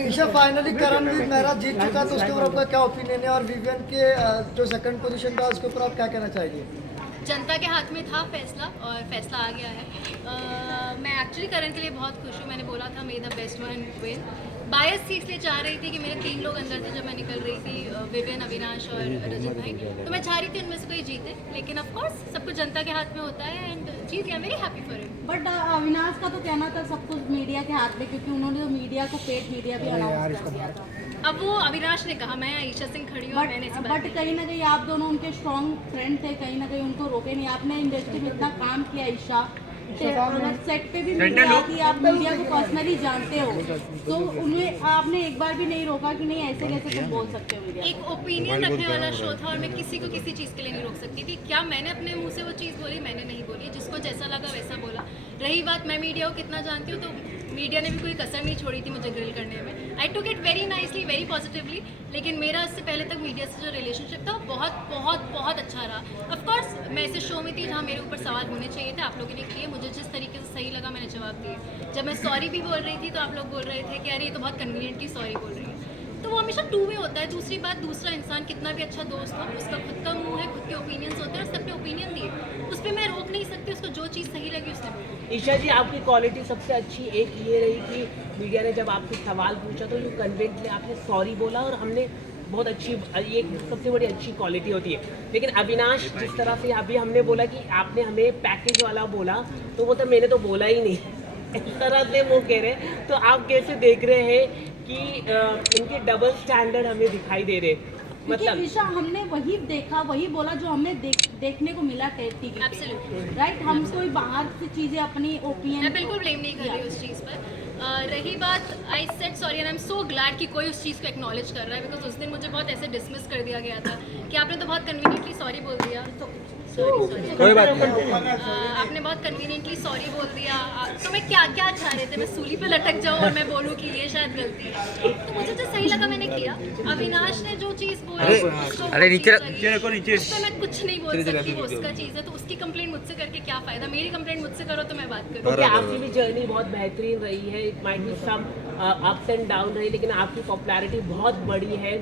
Isha finally Karanvir Mehra जीत चुका तो उसके ऊपर आपका क्या ओपिनियन है और विवियन के जो सेकंड पोजीशन था उसके ऊपर आप क्या कहना चाहेंगे? जनता के हाथ में था फैसला और फैसला आ गया है। मैं एक्चुअली करण के लिए बहुत खुश हूँ। मैंने बोला था may the best one win. Bias थी इसलिए चाह रही थी कि मेरे 3 लोग अंदर थे जब मैं निकल रही थी, विवियन, अविनाश और रजत भाई। तो मैं चाह रही थी उनमें से कोई जीते, लेकिन ऑफ कोर्स सब कुछ जनता के हाथ में होता है एंड जीत गया। Very happy for it. But Avinash का तो कहना था सब कुछ मीडिया के हाथ में, क्योंकि उन्होंने तो मीडिया को पेड मीडिया भी अनाउंस कर दिया था। अब वो अविनाश ने कहा, मैं ईशा सिंह खड़ी हूँ और मैंने ऐसी बात बट कहीं ना कहीं आप दोनों उनके स्ट्रॉन्ग फ्रेंड थे, कहीं ना कहीं उनको रोके नहीं। आपने इंडस्ट्री में इतना काम किया ईशा, सेट पे भी मीडिया की, आप मीडिया को पर्सनली जानते हो, तो उन्हें आपने एक बार भी नहीं रोका कि नहीं ऐसे कैसे तुम बोल सकते हो मीडिया? एक ओपिनियन रखने वाला शो था और मैं किसी को किसी चीज़ के लिए नहीं रोक सकती थी। क्या मैंने अपने मुंह से वो चीज़ बोली? मैंने नहीं बोली। जिसको जैसा लगा वैसा बोला। रही बात मैं मीडिया को कितना जानती हूँ, तो मीडिया ने भी कोई कसर नहीं छोड़ी थी मुझे ग्रिल करने में। I took it very nicely, very positively. लेकिन मेरा इससे पहले तक मीडिया से जो रिलेशनशिप था वो बहुत बहुत बहुत अच्छा रहा। ऑफकोर्स मैं ऐसे शो में थी जहाँ मेरे ऊपर सवाल होने चाहिए थे, आप लोगों ने किए। मुझे जिस तरीके से सही लगा मैंने जवाब दिए। जब मैं सॉरी भी बोल रही थी तो आप लोग बोल रहे थे कि अरे ये तो बहुत कन्वीनियंटली सॉरी बोल रही है। तो वो हमेशा टू वे होता है। दूसरी बात, दूसरा इंसान कितना भी अच्छा दोस्त हो, उसका खुद का मुंह है, खुद के ओपिनियंस होते हैं, उसने अपने ओपिनियन दिए, उस पर मैं रोक नहीं सकती। उसको जो चीज़ सही लगी उसने बोली। ईशा जी, आपकी क्वालिटी सबसे अच्छी एक ये रही कि मीडिया ने जब आपसे सवाल पूछा तो यू कन्विंसली आपने सॉरी बोला, और हमने बहुत अच्छी, ये सबसे बड़ी अच्छी क्वालिटी होती है। लेकिन अविनाश, जिस तरह से अभी हमने बोला कि आपने हमें पैकेज वाला बोला, तो वो तो मैंने तो बोला ही नहीं इस तरह से वो कह रहे। तो आप कैसे देख रहे हैं कि इनके डबल स्टैंडर्ड हमें दिखाई दे रहे? मतलब ईशा, हमने वही देखा, वही बोला जो हमें देखने को मिला टीवी पे। Absolutely right. हम कोई बाहर से चीजें अपनी ओपिनियन, मैं बिल्कुल ब्लेम नहीं कर रही उस चीज़ पर। रही बात, I said sorry and I am so glad कि कोई उस चीज़ को एक्नॉलेज कर रहा है, बिकॉज उस दिन मुझे बहुत ऐसे डिसमिस कर दिया गया था कि आपने तो बहुत कन्वीनियंटली सॉरी बोल दिया। कोई बात नहीं। आपने बहुत कन्वीनियंटली सॉरी बोल दिया। तो मैं क्या क्या चाह रहे थे? मैं सूली पे लटक जाऊँ और मैं बोलूँ कि ये शायद गलती है? तो मुझे जो सही लगा मैंने किया। अविनाश ने जो चीज़ बोली, अरे नीचे उस पर मैं कुछ नहीं बोल सकती, वो उसका चीज़ है। तो उसकी कंप्लेंट मुझसे करके क्या फ़ायदा? मेरी कंप्लेंट मुझसे करो तो मैं बात करूँ। क्योंकि आपकी भी जर्नी बहुत बेहतरीन रही है। It might be some ups and down रही, लेकिन आपकी पॉपुलैरिटी बहुत बड़ी है।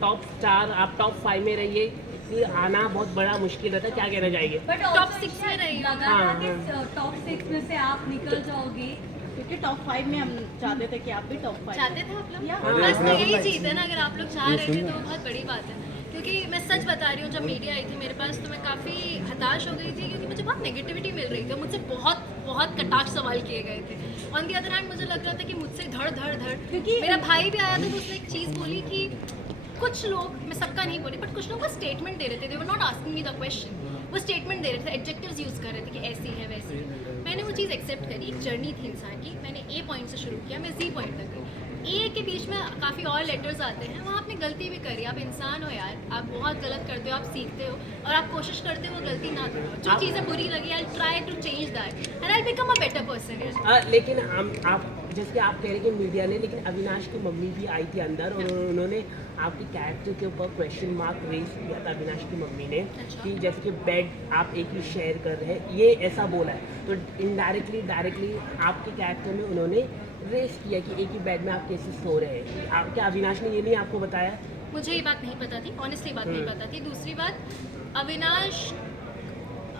टॉप स्टार, आप टॉप 5 में रहिए। इसलिए आना बहुत बड़ा मुश्किल रहता है। क्या कहना चाहेंगे? टॉप 6 में रही हूँ। टॉप 6 में से आप निकल जाओगे, क्योंकि टॉप 5 में हम चाहते थे कि आप भी टॉप 5 चाहते थे आप लोग। बस तो यही चीज़ है ना, अगर आप लोग चाह रहे थे तो वो बहुत बड़ी बात है। क्योंकि मैं सच बता रही हूँ, जब मीडिया आई थी मेरे पास तो मैं काफ़ी हताश हो गई थी, क्योंकि मुझे बहुत नेगेटिविटी मिल रही थी। मुझसे बहुत बहुत कटाक्ष सवाल किए गए थे। ऑन दी अदर हैंड मुझे लग रहा था कि मुझसे धड़ धड़ धड़, क्योंकि मेरा भाई भी आया था तो उसने एक चीज़ बोली कि कुछ लोग, मैं सबका नहीं बोली, बट कुछ लोग वो स्टेटमेंट दे रहे थे। They were not asking me the question, वो स्टेटमेंट दे रहे थे, एडजेक्टिव्स यूज़ कर रहे थे कि ऐसी है वैसी है। मैंने वो चीज़ एक्सेप्ट करी। एक जर्नी थी इंसान की। मैंने ए पॉइंट से शुरू किया, मैं जी पॉइंट तक गई। ए के बीच में काफ़ी और लेटर्स आते हैं, वहाँ आपने गलती भी करी। आप इंसान हो यार, आप बहुत गलत करते हो, आप सीखते हो और आप कोशिश करते हो वो गलती ना करो। जो चीज़ें बुरी लगी, I try to change that and I become a better person. लेकिन आप जैसे आप कह रहे कि मीडिया ने, लेकिन अविनाश की मम्मी भी आई थी अंदर और उन्होंने आपके कैरेक्टर के ऊपर क्वेश्चन मार्क रेज किया था। अविनाश की मम्मी ने कि जैसे कि बेड आप एक ही शेयर कर रहे हैं, ये ऐसा बोला है। तो इनडायरेक्टली डायरेक्टली आपके कैरेक्टर में उन्होंने रेस किया कि एक ही बेड में आप कैसे सो रहे हैं। क्या अविनाश ने ये नहीं आपको बताया? मुझे ये बात नहीं पता थी, ऑनेस्टली बात नहीं पता थी। दूसरी बात, अविनाश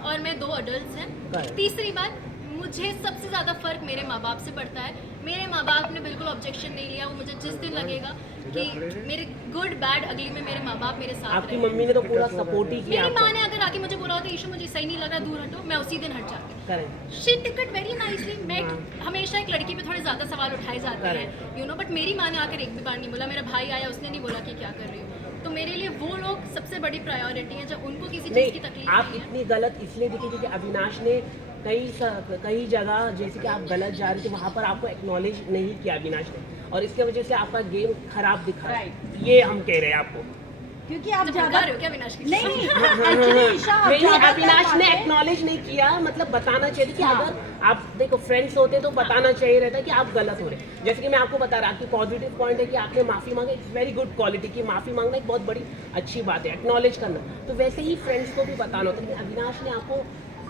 और मैं 2 अडल्ट हैं। तीसरी बात, मुझे सबसे ज़्यादा फ़र्क मेरे माँ बाप से पड़ता है। मेरे माँ बाप ने बिल्कुल ऑब्जेक्शन नहीं लिया। वो मुझे जिस दिन लगेगा कि मेरे गुड बैड अगली में मेरे माँ बाप मेरे साथ आपकी मम्मी ने तो पूरा सपोर्ट ही किया। मेरी माँ ने अगर आके मुझे बोला होता ईशू मुझे सही नहीं लग रहा, दूर हटो, मैं उसी दिन हट जाती। She took it very nicely. मैं हमेशा एक लड़की पे थोड़े ज़्यादा सवाल उठाए जाते हैं, यू नो, बट मेरी माँ ने आकर एक भी बार नहीं बोला। मेरा भाई आया, उसने नहीं बोला कि क्या कर रही हो। तो मेरे लिए वो लोग सबसे बड़ी प्रायोरिटी है। जब उनको किसी चीज़ की तकलीफ आप इतनी गलत इसलिए दिखी क्योंकि अविनाश ने कई जगह जैसे कि आप गलत जा रहे थे, वहाँ पर आपको एक्नॉलेज नहीं किया अविनाश ने, और इसके वजह से आपका गेम खराब दिखा। ये हम कह रहे हैं आपको, क्योंकि आप ज्यादा रहे हो क्या अविनाश की? नहीं अविनाश ने एक्नॉलेज नहीं किया। मतलब बताना चाहिए कि अगर आप देखो फ्रेंड्स होते तो बताना चाहिए रहता कि आप गलत हो रहे। जैसे कि मैं आपको बता रहा, आपकी पॉजिटिव पॉइंट है कि आपने माफ़ी मांगी। इट्स वेरी गुड क्वालिटी की माफ़ी मांगना एक बहुत बड़ी अच्छी बात है, एक्नॉलेज करना। तो वैसे ही फ्रेंड्स को भी बताना होता है कि अविनाश ने आपको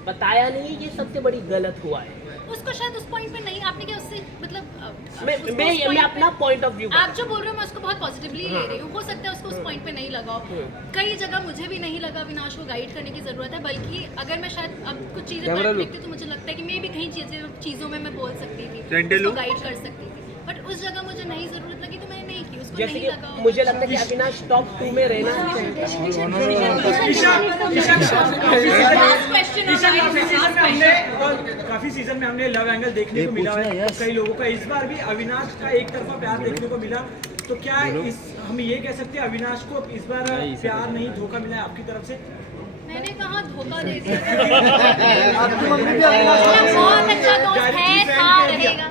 बताया नहीं, ये सबसे बड़ी गलत हुआ है। उसको शायद उस पॉइंट पे नहीं, आपने क्या उससे मतलब मैं अपना पॉइंट ऑफ व्यू आप जो बोल रहे हो मैं उसको बहुत पॉजिटिवली ले रही हूँ, हो सकता है उसको उस पॉइंट पे नहीं लगा हो। कई जगह मुझे भी नहीं लगा अविनाश को गाइड करने की जरूरत है, बल्कि अगर मैं शायद अब कुछ चीजें देखती तो मुझे लगता है कि मैं भी कहीं चीजों में मैं बोल सकती थी, उसको गाइड कर सकती थी, बट उस जगह मुझे नहीं जरूरत लगी तो मैंने नहीं की, उसको जैसे नहीं लगा। कि मुझे लगता है कि अविनाश टॉप 2 में रहना काफी सीजन में हमने लव एंगल देखने को मिला है कई लोगों का, इस बार भी अविनाश का एक तरफा प्यार देखने को मिला, तो क्या हम ये कह सकते हैं अविनाश को इस बार प्यार नहीं धोखा मिला है आपकी तरफ से? मैंने कहा धोखा दे दिया आपकी मम्मी भी अविनाश मेरा बहुत अच्छा दोस्त है, था, रहेगा।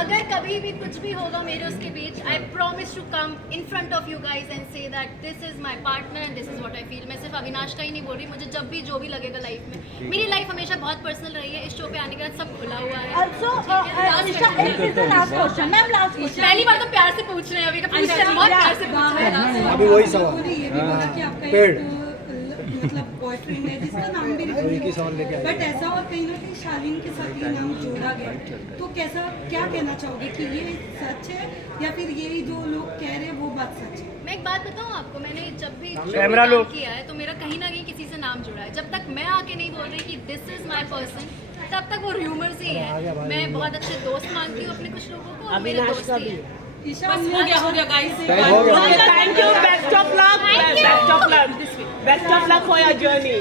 अगर कभी भी कुछ भी होगा मेरे उसके बीच, I promise to come in front of you guys and say that this is my partner and this is what I feel. मैं सिर्फ अविनाश का ही नहीं बोल रही, मुझे जब भी जो भी लगेगा लाइफ में, मेरी लाइफ हमेशा बहुत पर्सनल रही है, इस शो पे आने के बाद सब खुला हुआ है। Also, last question, ma'am last question. पहली बार तो प्यार से पूछ रहे हैं, अभी का पूछ रहे हैं, बहुत प्यार से पूछ रहे हैं। अभी वही सवाल उन्होंने ये भी बोला कि आपका पेड़। एक मतलब बॉयफ्रेंड है जिसका नाम भी बट ऐसा और कहीं ना कहीं शालीन के साथ ये नाम जोड़ा गया, तो कैसा क्या कहना चाहोगे कि ये सच है या फिर ये जो लोग कह रहे हैं वो बात सच है? मैं एक बात बताऊं आपको, मैंने जब भी काम किया है तो मेरा कहीं ना कहीं किसी से नाम जुड़ा है। जब तक मैं आके नहीं बोल रही कि दिस इज माय पर्सन, तब तक वो र्यूमर्स ही है। मैं बहुत अच्छे दोस्त मानती हूँ अपने कुछ लोगों को, और मेरे अविनाश दोस्त का ही भी हैं। ईशा हो गया guys. Thank you, best of luck for your journey.